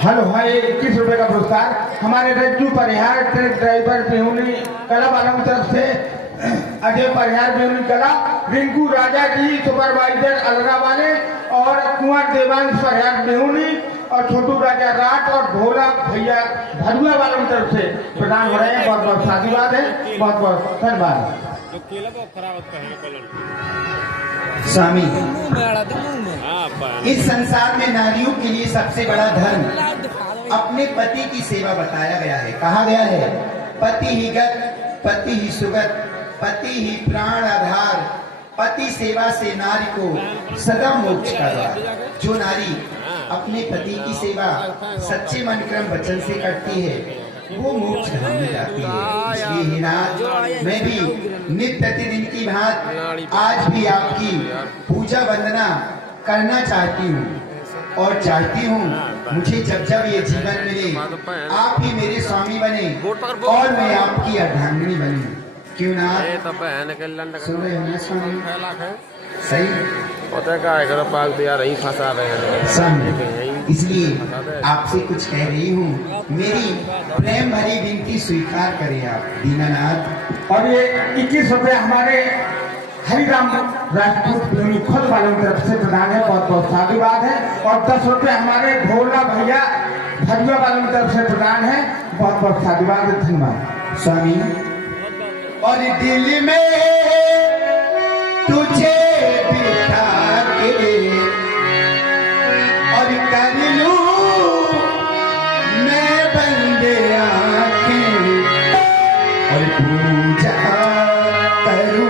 Hello हाँ, ये 21 रुपए का पुरस्कार हमारे रज्जू परिहार ट्रक ड्राइवर बिहुनी कला वालों की तरफ से अजय परिहार बिहुनी कला, रिंकू राजा जी सुपरवाइजर अलगा वाले और कुंवर देवांश परिहार बिहुनी और छोटू राजा राट और भोला भैया भरुआ वालों की तरफ से प्रदान हो रहे हैं। बहुत बहुत साधुवाद है, बहुत बहुत धन्यवाद। स्वामी, इस संसार में नारियों के लिए सबसे बड़ा धर्म अपने पति की सेवा बताया गया है। कहा गया है, पति ही गत, पति ही सुगत, पति ही प्राण आधार, पति सेवा से नारी को सदा मोक्ष का द्वार। जो नारी अपने पति की सेवा सच्चे मन क्रम वचन से करती है वो मोक्ष धाम में जाती है। इसलिए ही नाथ, मैं भी नित्य प्रतिदिन की भांति आज भी आपकी पूजा वंदना करना चाहती हूँ और चाहती हूँ मुझे जब जब ये जीवन मिले आप ही मेरे स्वामी बने और मैं आपकी अर्धांगिनी बनी। क्यों ना सुन रहे हो ना स्वामी? सही इसलिए आपसे कुछ कह रही हूँ, मेरी प्रेम भरी विनती स्वीकार करें आप दीनानाथ। और ये 21 रुपए हमारे हरिराम राजपूत बिहुनी खुद वालों की तरफ से प्रदान है। बहुत बहुत साधुवाद है। और 10 रुपए हमारे भोला भैया भरुआ वालों की तरफ से प्रदान है। बहुत बहुत साधुवाद, धन्यवाद स्वामी। और दिल में तुझे बिठा के और कर लूं मैं बंदे आके और पूजा करूं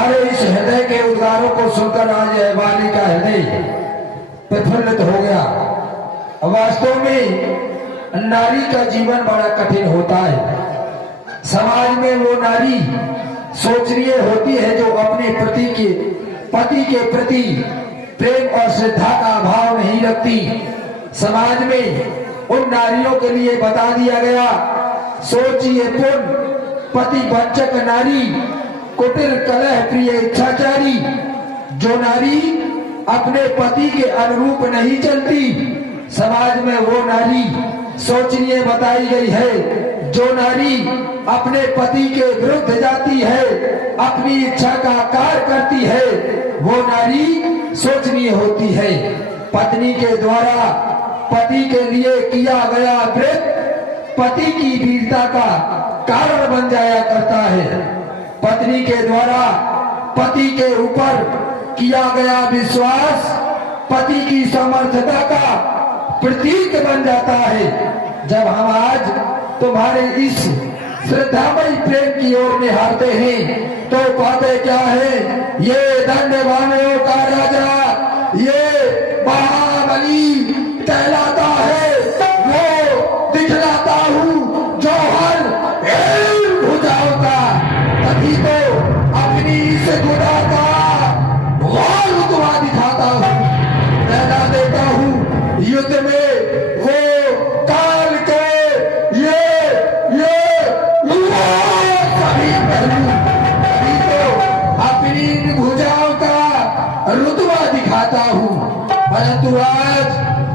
तुम्हारे इस हृदय के उद्गारों को सुनकर आज बाली का हृदय प्रफुल्लित हो गया। वास्तव में नारी का जीवन बड़ा कठिन होता है। समाज में वो नारी सोचनीय होती है जो अपने पति के प्रति प्रेम और श्रद्धा का भाव नहीं रखती। समाज में उन नारियों के लिए बता दिया गया, सोचिए पुण्य पति वंचक नारी, कुटिल कलह प्रिय इच्छाचारी। जो नारी अपने पति के अनुरूप नहीं चलती, समाज में वो नारी शोचनीय बताई गई है। जो नारी अपने पति के विरुद्ध जाती है, अपनी इच्छा का कार्य करती है, वो नारी शोचनीय होती है। पत्नी के द्वारा पति के लिए किया गया व्रत पति की वीरता का कारण बन जाया करता है। पत्नी के द्वारा पति के ऊपर किया गया विश्वास पति की समर्थता का प्रतीक बन जाता है। जब हम आज तुम्हारे इस श्रद्धामयी प्रेम की ओर निहारते हैं तो पाते क्या है, ये धन्यवानों का राजा, ये महाबली कहलाता है। वो दिखलाता हूँ जौहर भुजाओं का, तभी तो अपनी इस गुदा का और रुतबा दिखाता हूँ, कहला देता हूँ युद्ध में वो काल के ये सभी पहलू, तभी तो अपनी इन भुजाओं का रुतबा दिखाता हूँ। परंतु आज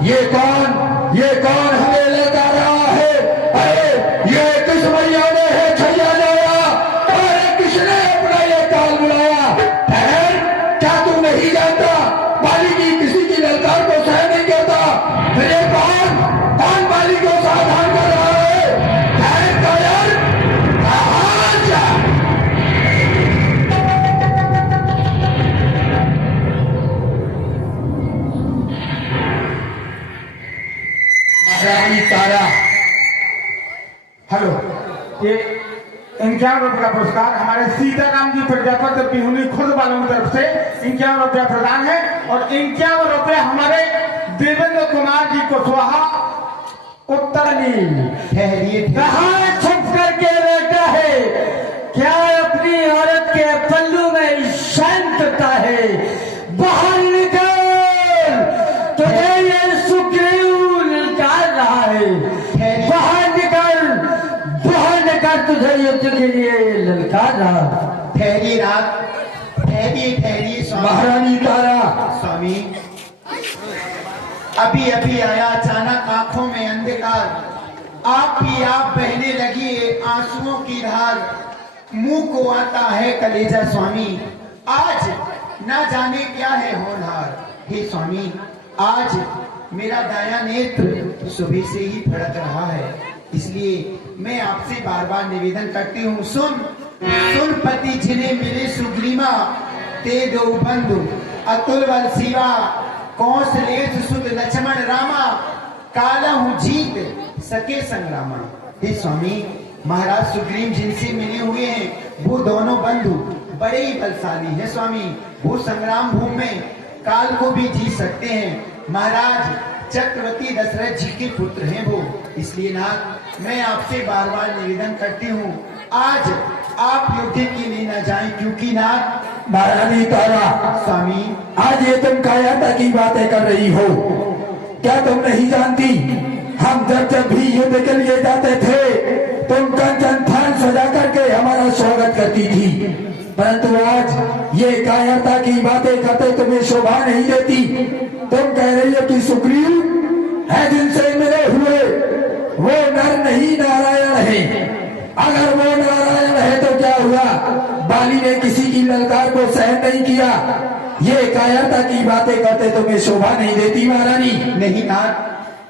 ये कौन हमें लेकर रहा है? अरे ये किस मैया ने है छैया लाया? अरे किसने अपना ये काल बुलाया? क्या तू नहीं जानता बाली की किसी की ललकार को सहन नहीं करता? फिर ये कौन बाली को सावधान कर रहा है? कहाँ जा? महारानी तारा। हेलो, ये 51 रुपये का पुरस्कार हमारे सीताराम जी प्रजापति बिहुनी खुद वालों की तरफ से 51 रुपया प्रदान है। और 51 रुपये हमारे देवेंद्र कुमार जी कुशवाहा उत्तरनी। कहाँ छुप करके रहता है? क्या अपनी औरत के पल्लू में शांतता है? बाहर निकल, तुझे ये सुग्रीव ललकार रहा है। बाहर निकल, तुझे युद्ध के लिए ललकार रहा। ठहरिए रात, ठहरिए महारानी तारा। स्वामी, अभी आया अचानक आंखों में अंधकार, आप बहने लगी आंसुओं की धार, मुंह को आता है कलेजा स्वामी, आज ना जाने क्या है होनहार। हे स्वामी, आज मेरा दाया नेत्र सुबह से ही फड़क रहा है, इसलिए मैं आपसे बार बार निवेदन करती हूँ, सुन पति जिन्हें मिले सुग्रीवा, ते दो बंधु अतुल बल शिवा, कौशलेश सुत लक्ष्मण रामा, काला हूँ जीत सके संग्रामा। हे स्वामी, महाराज सुग्रीव जिनसे मिले हुए हैं वो दोनों बंधु बड़े ही बलशाली हैं स्वामी। वो संग्राम भूमि में काल को भी जीत सकते हैं। महाराज चक्रवर्ती दशरथ जी के पुत्र हैं वो, इसलिए नाथ मैं आपसे बार बार निवेदन करती हूँ, आज आप युद्ध के लिए न जाएं, क्योंकि नाथ। महारानी तारा। स्वामी, आज ये तुम कायरता की बातें कर रही हो? क्या तुम नहीं जानती हम जब भी युद्ध के लिए जाते थे तुम कंचन थान सजा करके हमारा स्वागत करती थी, परंतु आज ये कायरता की बातें करते तुम्हें शोभा नहीं देती। तुम कह रही हो कि सुग्रीव है जिनसे मिले हुए वो नर नहीं नारायण है। अगर वो नारायण है तो क्या हुआ? बाली ने किसी की ललकार को सहन नहीं किया। ये कायरता की बातें करते तुम्हें शोभा नहीं देती महारानी? नहीं नाथ,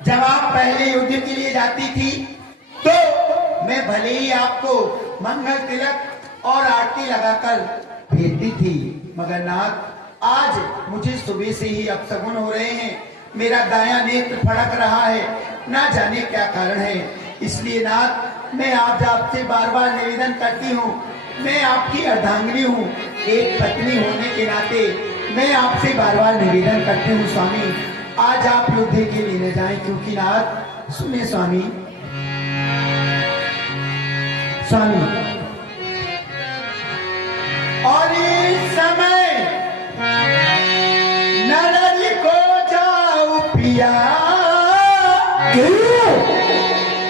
जब आप पहले युद्ध के लिए जाती थी तो मैं भले ही आपको मंगल तिलक और आरती लगाकर भेजती थी, मगर नाथ आज मुझे सुबह से ही अपशगुन हो रहे हैं, मेरा दाया नेत्र फड़क रहा है, ना जाने क्या कारण है। इसलिए नाथ मैं आपसे बार बार निवेदन करती हूँ, मैं आपकी अर्धांगिनी हूँ, एक पत्नी होने के नाते मैं आपसे बार बार निवेदन करती हूँ स्वामी, आज आप युद्ध के लिए न जाएं, क्योंकि नाथ सुने स्वामी, स्वामी और इस समय नररी को जाओ पिया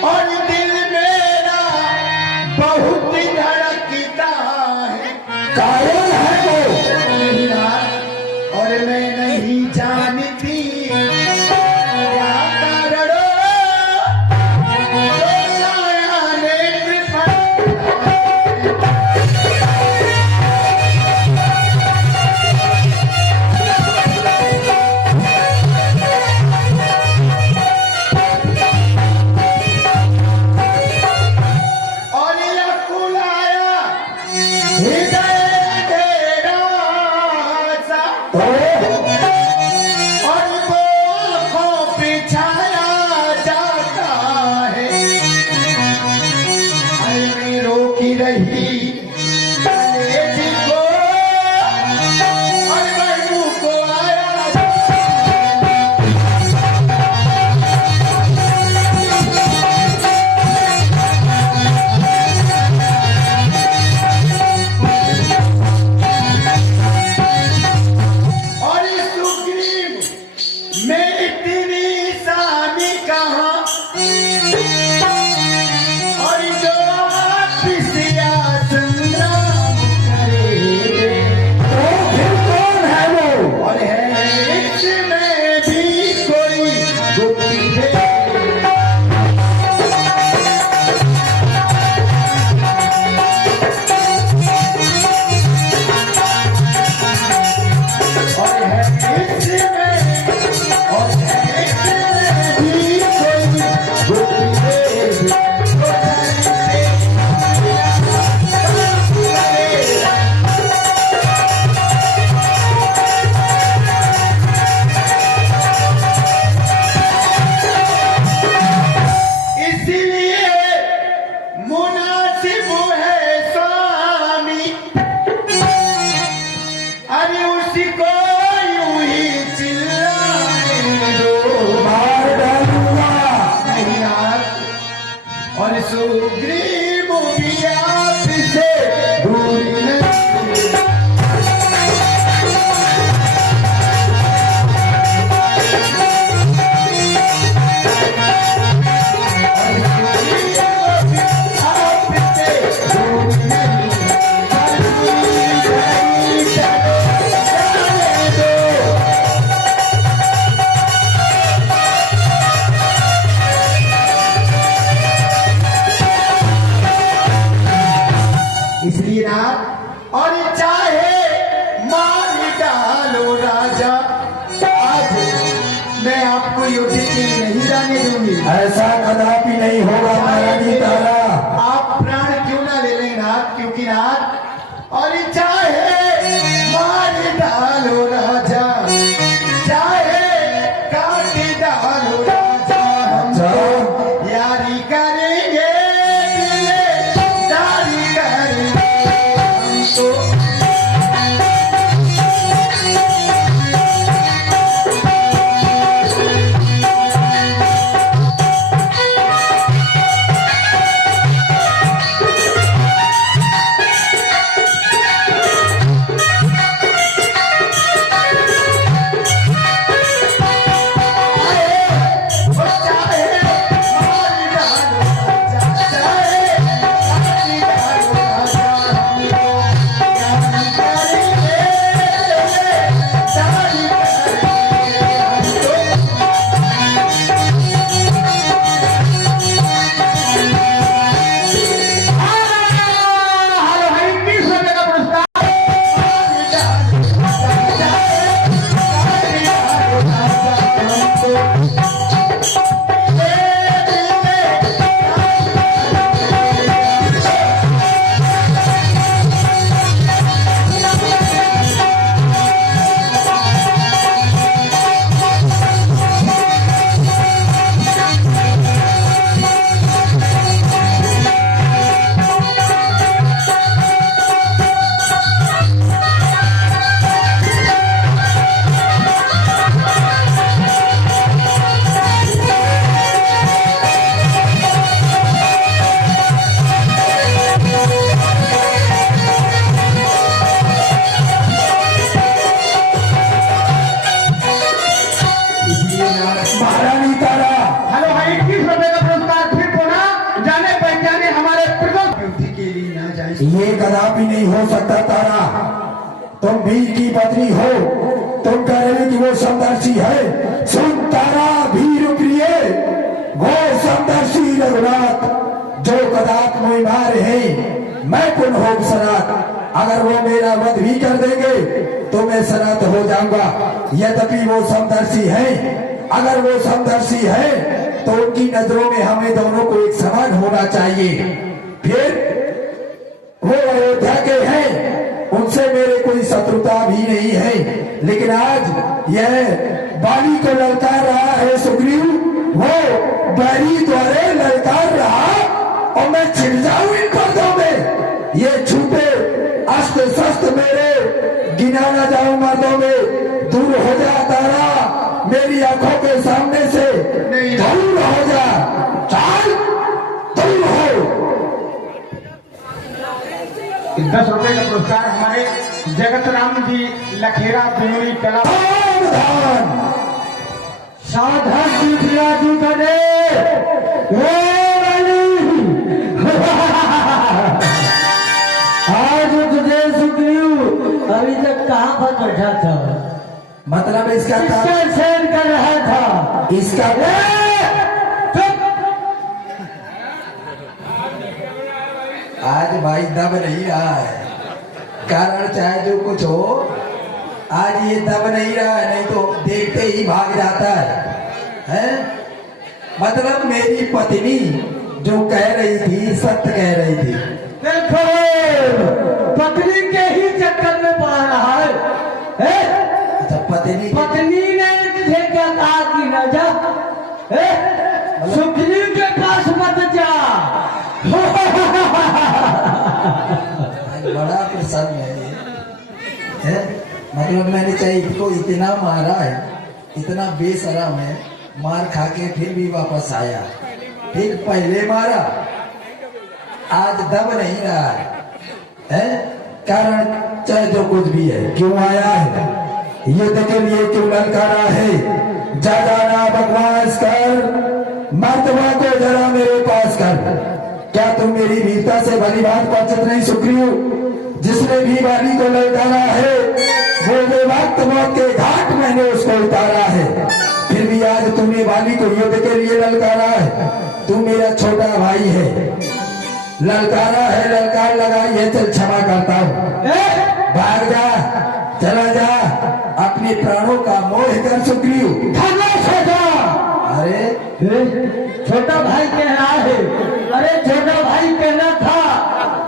और दिल मेरा बहुत धड़कता है, कायल है वो। मीरा, और मैं नहीं जानती क्या कारण ने कृपा और यह कुलाया हृदय तेरा सा और वो आँखों पे छाया जाता है, मैं रोकी रही कलेज को और मैं मुँह को आया और इस सुग्रीव मेरी तेरी सामी कहाँ और जो पिसिया संग्राम करे तो फिर कौन है वो? और है इसमें भी कोई गुप्ती है। और है इसमें और है इसमें भी कोई गुप्ती है। तो जाने इसलिए मुनासिब है स्वामी, अरे उसी को यूं ही चिल्लाने दो मार डालूंगा। नहीं नाथ। और सुग्रीव भी आपसे दूरी नहीं, आपसे दूरी नहीं, जाने दो। इसलिए रात और चाहे मार डालो राजा, आज मैं आपको युद्ध के लिए नहीं जाने दूंगी। ऐसा कदापि नहीं होगा महारानी तारा। आप प्राण क्यों ना ले लें नाथ, क्योंकि नाथ और चाहे मार डालो राजा, चाहे काट डालो राजा, हम तो यारी करेंगे, यारी करेंगे हम तो। कदापि नहीं हो सकता तारा। तुम वीर की पत्नी हो, तुम कह रही कि वो समदर्शी है। सुन तारा वीर प्रिय, वो समदर्शी रघुनाथ जो कदाप मोहि मार है, मैं पुन हो सनात। अगर वो मेरा वध भी कर देंगे तो मैं सनात हो जाऊंगा। यद्यपि वो समदर्शी है, अगर वो समदर्शी है तो उनकी नजरों में हमें दोनों को एक समान होना चाहिए। फिर वो अयोध्या के हैं, उनसे मेरे कोई शत्रुता भी नहीं है। लेकिन आज यह बाली को ललकार रहा है सुग्रीव, वो बैरी द्वारे ललकार रहा और मैं छिड़ जाऊं इन पर्दों में। ये छूटे अस्त्र शस्त्र मेरे गिना न जाऊं मर्दों में। दूर हो जा तारा मेरी आंखों के सामने से, दूर हो जा, चाल दूर हो। 10 रुपए का पुरस्कार हमारे जगत राम जी लखेरा बिहुनी कला। साधन राजू करे आज तुझे सुग्रीव अभी तक कहाँ पर बैठा था? मतलब इसका किसका शयन कर रहा था? इसका आज भाई दब नहीं रहा है, कारण चाहे जो कुछ हो, आज ये दब नहीं रहा है, नहीं तो देखते ही भाग जाता है? मतलब मेरी पत्नी जो कह रही थी सत्य कह रही थी। देखो पत्नी के ही चक्कर में पड़ रहा है? अच्छा पत्नी ने तुझे क्या कहा कि न जा, सुग्रीव के पास मत जा। बड़ा प्रसन्न है? मतलब मैंने चाहे इसको इतना मारा है, इतना बेशरम है, मार खा के फिर भी वापस आया, फिर पहले मारा, आज दब नहीं रहा है? कारण चाहे जो कुछ भी है, क्यों आया है, युद्ध के लिए क्यों ललकारा है? जा जाना बकवास कर, मर्दवा को जरा मेरे पास कर। क्या तुम मेरी वीरता से भली बात परिचित नहीं सुग्रीव? जिसने भी वाली को ललकारा है वो वक्त मौत के घाट मैंने उसको उतारा है। फिर भी आज तुमने वाली को युद्ध के लिए ललकारा है। तू मेरा छोटा भाई है, ललकारा है, ललकार लगाई है, चल क्षमा करता हूँ। भाग जा, चला जा, अपने प्राणों का मोह कर सुग्रीव। अरे छोटा भाई कह रहा है? अरे छोटा भाई कहना था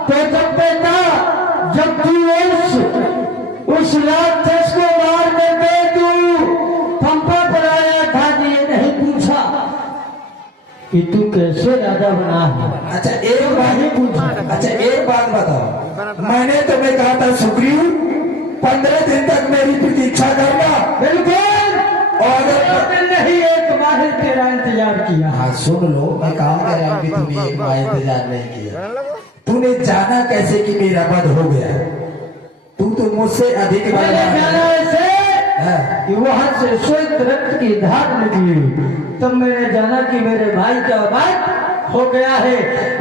तो जब बेटा, जब तू उस राक्षस को मार देते तू पंपा पर आया था, ये नहीं पूछा कि तू कैसे राजा बना है? अच्छा एक बात बताओ, मैंने तुम्हें कहा था सुग्रीव 15 दिन तक मेरी प्रतीक्षा करना। बिल्कुल, और नहीं एक माह तेरा इंतजार किया। हाँ सुन लो, मैं कहा कह रहा हूँ कि तूने एक माह इंतजार नहीं किया। तूने जाना कैसे कि मेरा वध हो गया? तू तो मुझसे अधिक जाना ऐसे कि वहां से श्वेत रक्त की धार निकली, तब मैंने जाना कि मेरे भाई का वध हो गया है।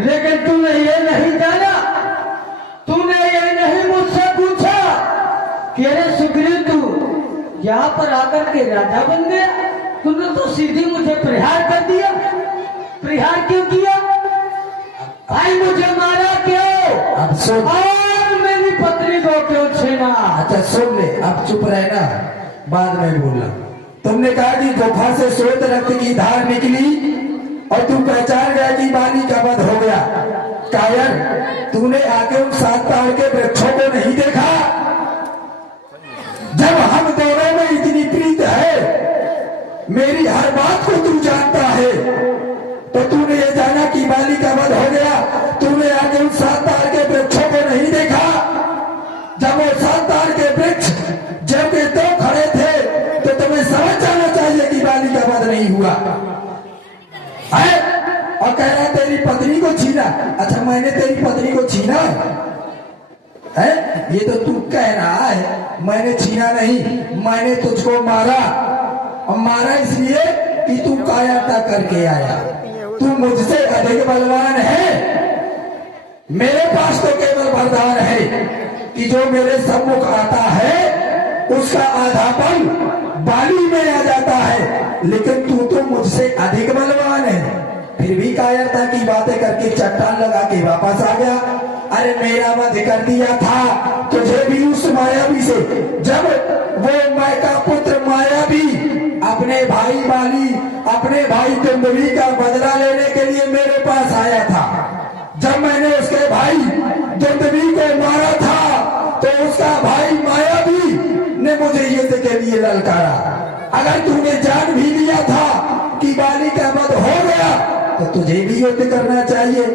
लेकिन तूने ये नहीं जाना, तूने ये नहीं मुझसे पूछा कि अरे सुग्रीव तू यहाँ पर आकर के राजा बन गया। तूने तो सीधी मुझे प्रहार कर दिया। प्रहार क्यों किया भाई? मुझे मारा क्यों? अब सुन, और मेरी पत्नी को क्यों छीना? अच्छा सुन ले, अब चुप रहना, बाद में बोलना। तुमने कहा कि गुफा से श्वेत रक्त की धार निकली और तू पहचान गया कि बाली का वध हो गया। कायर, तूने आगे उन 7 ताड़ के वृक्षों को नहीं देखा? जब हम दोनों में इतनी प्रीत है, मेरी हर बात को तू जानता है, तो तूने ये जाना कि बाली का वध हो गया। तूने आगे उन 7 ताड़ के वृक्षों को नहीं देखा? जब वो 7 ताड़ के वृक्ष जब के तो खड़े थे तो तुम्हें समझ जाना चाहिए कि बाली का वध नहीं हुआ है। और कह रहा तेरी पत्नी को छीना। अच्छा मैंने तेरी पत्नी को छीना है? ये तो तू कह रहा है, मैंने छीना नहीं, मैंने तुझको मारा। और मारा इसलिए कि तू कायरता करके आया। तू मुझसे अधिक बलवान है, मेरे पास तो केवल वरदान है कि जो मेरे सम्मुख आता है उसका आधापन बाली में आ जाता है, लेकिन तू तो मुझसे अधिक बलवान है। फिर भी कायरता की बातें करके चट्टान लगा के वापस आ गया। अरे मेरा वध कर दिया था तुझे भी उस मायावी से, जब वो मैं का पुत्र मायावी अपने भाई बाली, अपने भाई कुंडली का बदला लेने के लिए मेरे पास आया था। जब मैंने उसके भाई दुंदवी को मारा था तो उसका भाई मायावी ने मुझे युद्ध के लिए ललकारा। अगर तूने जान भी लिया था कि बाली का वध हो गया तो तुझे भी युद्ध करना चाहिए।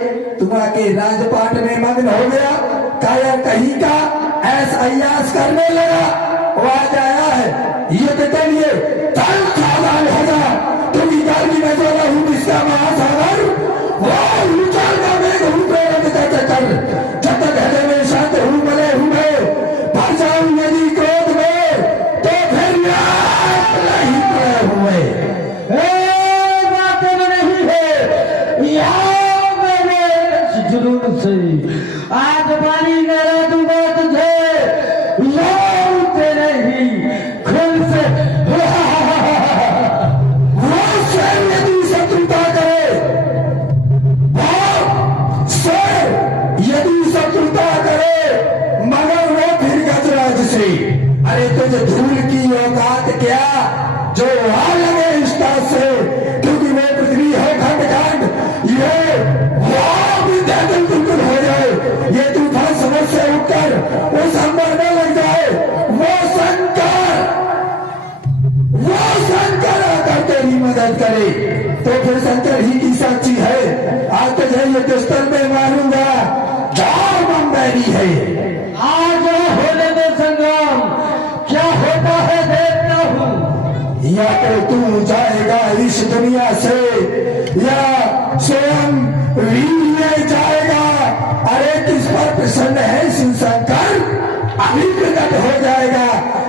तुम आके राजपाट में मग्न हो गया, कायर कहीं का ऐस अयास करने लगा। वो आज आया है युद्ध के लिए, चल सावधान हो जा, क्योंकि गर्मी में जो रहूं जिसका महासागर वो ऊंचाई का मेघ हूं प्रेरित करके कर। जब तक हृदय में शांत हूं मले हुए भर जाऊं यदि क्रोध में तो फिर नहीं पड़े हुए। बातें में नहीं है यहाँ मेरे जुनून से आज पानी मेरा दूंगा तुझे तेरे ही खून से। वो स्वयं यदि शत्रुता करे, वो स्वयं यदि शत्रुता करे, मगर वो फिर गजराज से। अरे तुझे धूल की औकात क्या जो वहां लगे इष्टा से, क्योंकि वो पृथ्वी है खंड खंड, ये वो विद्यार्थी बिल्कुल हो जाए, ये तूफान समझ से उठकर उस अंबर में लग जाए। वो शंकर आकर तेरी मदद करे तो फिर शंकर ही की साक्षी है। आज तुझे युद्ध स्थल में मारूंगा, जाओ बम्बेरी है। आज होने दे संग्राम, क्या होता है देखता हूँ। या तो तू जाएगा इस दुनिया से या स्वयं वीर जाएगा। अरे किस पर प्रसन्न है शिव शंकर, अभी प्रकट हो जाएगा।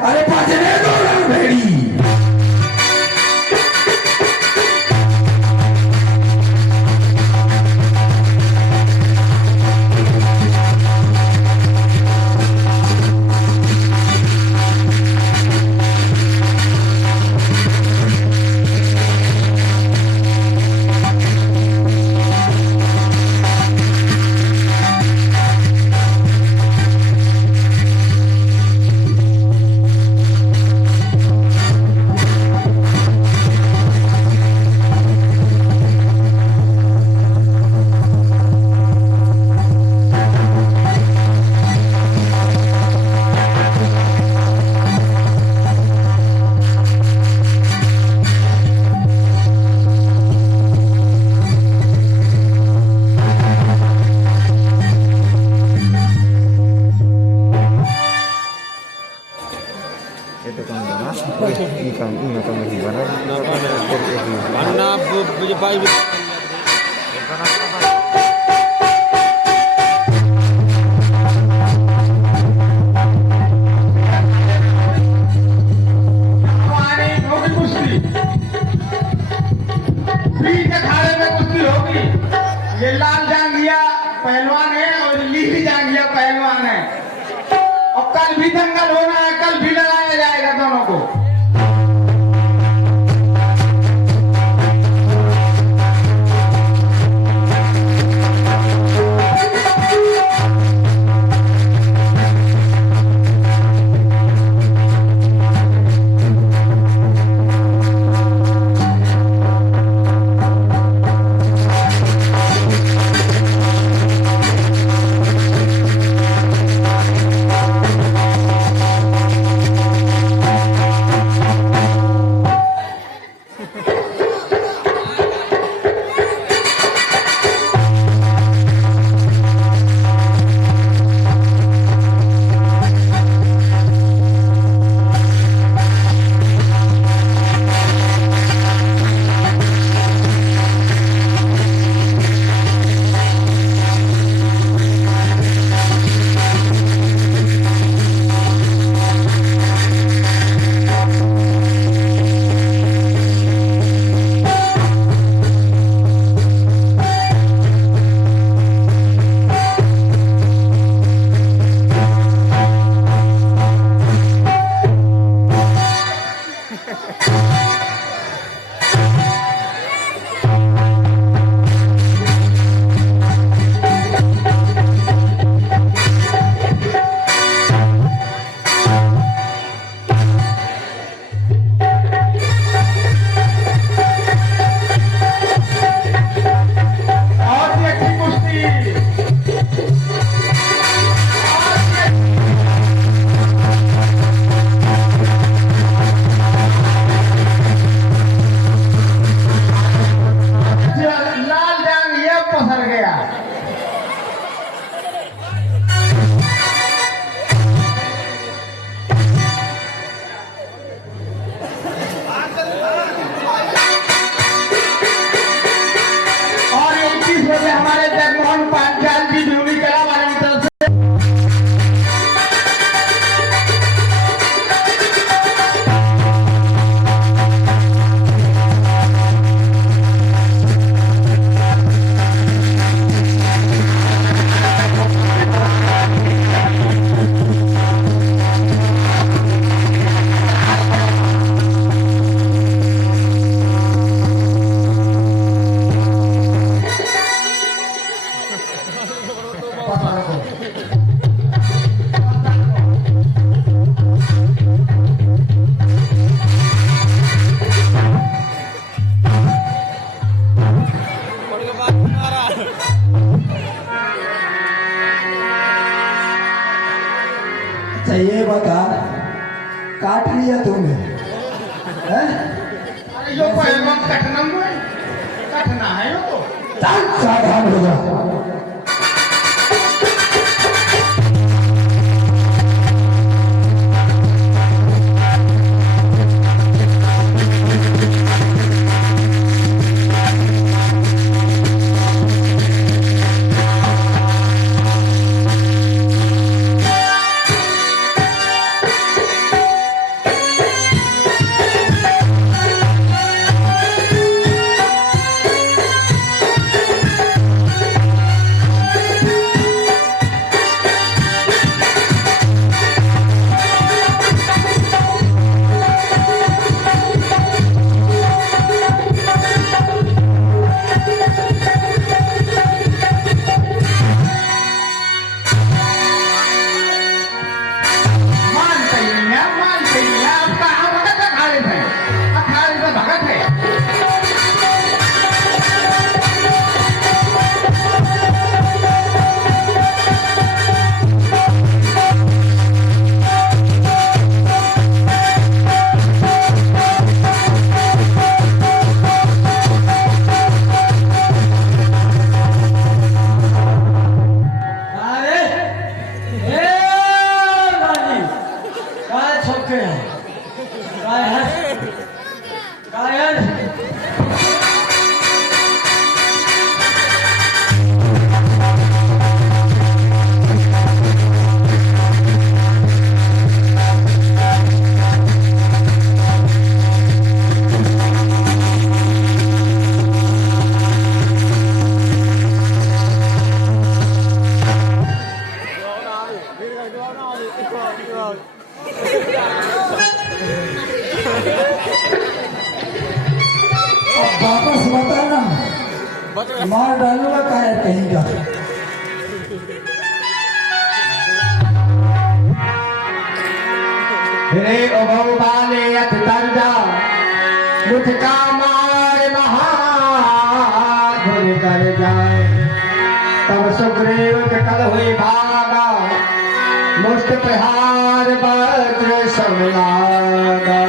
अरे बजने दो रणभेड़ी। ये लाल जांघिया पहलवान है और नीली जांघिया पहलवान है, और कल भी दंगल होना है, कल भी लड़ाया जाएगा दोनों को। काट लिया तूने हैं? अरे यो पैगम कटना है, कटना है यो तो। चल सावधान हो जा। वापस बताना, मार डालूंगा कायर कहीं का। रे ओ भगवाने अथ दर्जा मुझका मार महाधुर कर जाए, तब सुग्रीव के कल हुई भागा, मुष्ट प्रहार वज्र सब लागा।